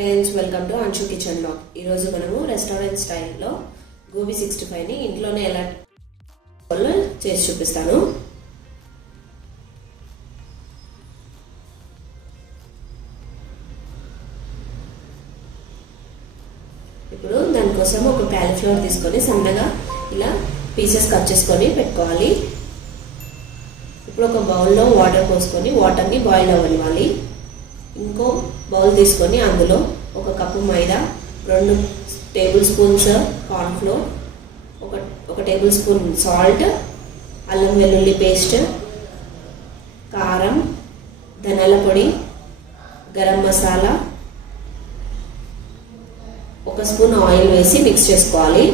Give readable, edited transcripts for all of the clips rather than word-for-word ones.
Friends, welcome to Anshu kitchen blog. ఈరోజు మనము restaurant స్టైల్లో గోబీ 65ని ఇంట్లోనే ఎలా చేసి చూపిస్తాను. ఇప్పుడు దానికోసం ఒక క్యాలీఫ్లవర్ తీసుకొని సన్నగా ఇలా పీసెస్ కట్ చేసుకొని పెట్టుకోవాలి. ఇప్పుడు ఒక బౌల్లో వాటర్ పోసుకొని వాటర్ని బాయిల్ అవ్వనివ్వాలి. ఇంకో బౌల్ తీసుకొని అందులో ఒక కప్పు మైదా, 2 టేబుల్ స్పూన్స్ కార్న్ఫ్లోర్, ఒక టేబుల్ స్పూన్ సాల్ట్, అల్లం వెల్లుల్లి పేస్ట్, కారం, ధనియాల పొడి, గరం మసాలా, 1 స్పూన్ ఆయిల్ వేసి మిక్స్ చేసుకోవాలి.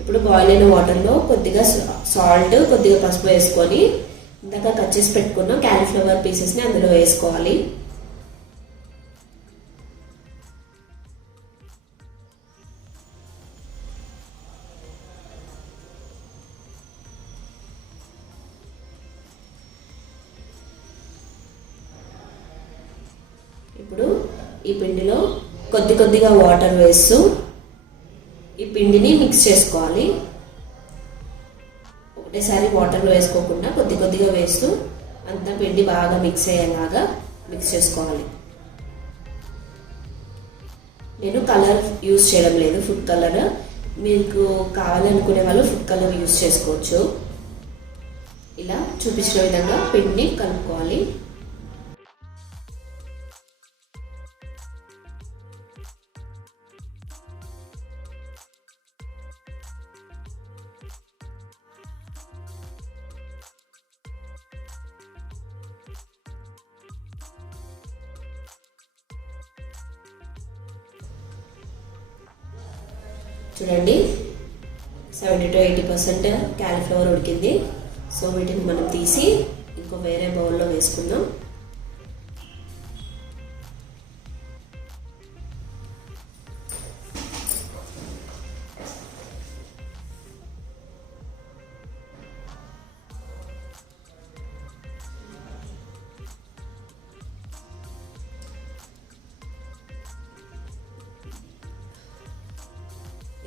ఇప్పుడు బాయిల్ అయిన వాటర్లో కొద్దిగా సాల్ట్, కొద్దిగా పసుపు వేసుకొని ఇందాక కట్ చేసి పెట్టుకున్న క్యాలీఫ్లవర్ పీసెస్ని అందులో వేసుకోవాలి. ఇప్పుడు ఈ పిండిలో కొద్దిగా వాటర్ వేస్తూ ఈ పిండిని మిక్స్ చేసుకోవాలి. ఒకటేసారి వాటర్లో వేసుకోకుండా కొద్దిగా వేస్తూ అంతా పిండి బాగా మిక్స్ అయ్యేలాగా మిక్స్ చేసుకోవాలి. నేను కలర్ యూజ్ చేయడం లేదు, ఫుడ్ కలర్. మీకు కావాలనుకునే వాళ్ళు ఫుడ్ కలర్ యూజ్ చేసుకోవచ్చు. ఇలా చూపించిన విధంగా పిండిని కలుపుకోవాలి. చూడండి, 70 to 80% క్యాలీఫ్లవర్ ఉడికింది. సో వీటిని మనం తీసి ఇంకో వేరే బౌల్లో వేసుకుందాం.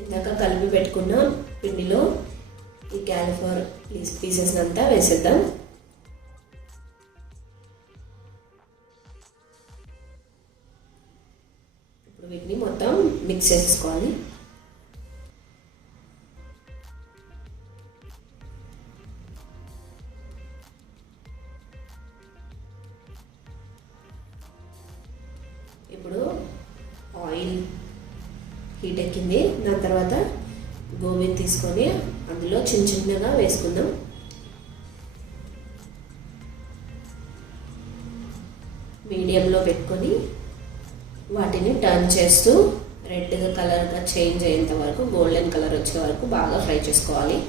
ఇందాక కలిపి పెట్టుకున్న పిండిలో ఈ క్యాలీఫ్లవర్ పీసెస్ అంతా వేసేద్దాం. ఇప్పుడు వీటిని మొత్తం మిక్స్ చేసుకోవాలి. ఇప్పుడు ఆయిల్ హీట్ ఎక్కింది. దాని తర్వాత గోబీని తీసుకొని అందులో చిన్నగా వేసుకుందాం. మీడియంలో పెట్టుకొని వాటిని టర్న్ చేస్తూ రెడ్గా కలర్గా చేంజ్ అయ్యేంత వరకు, గోల్డెన్ కలర్ వచ్చే వరకు బాగా ఫ్రై చేసుకోవాలి.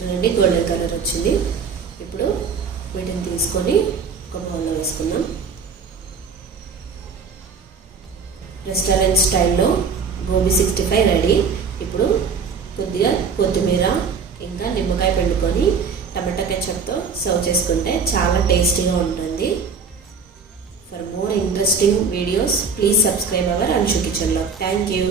చూడండి, గోల్డెన్ కలర్ వచ్చింది. ఇప్పుడు వీటిని తీసుకొని ఒక బౌల్లో వేసుకుందాం. రెస్టారెంట్ స్టైల్లో గోబీ 65 రెడీ. ఇప్పుడు కొద్దిగా కొత్తిమీర ఇంకా నిమ్మకాయ పిండుకొని టమాటా కెచప్తో సర్వ్ చేసుకుంటే చాలా టేస్టీగా ఉంటుంది. For more interesting videos please subscribe our Anshu kitchen blog. Thank you.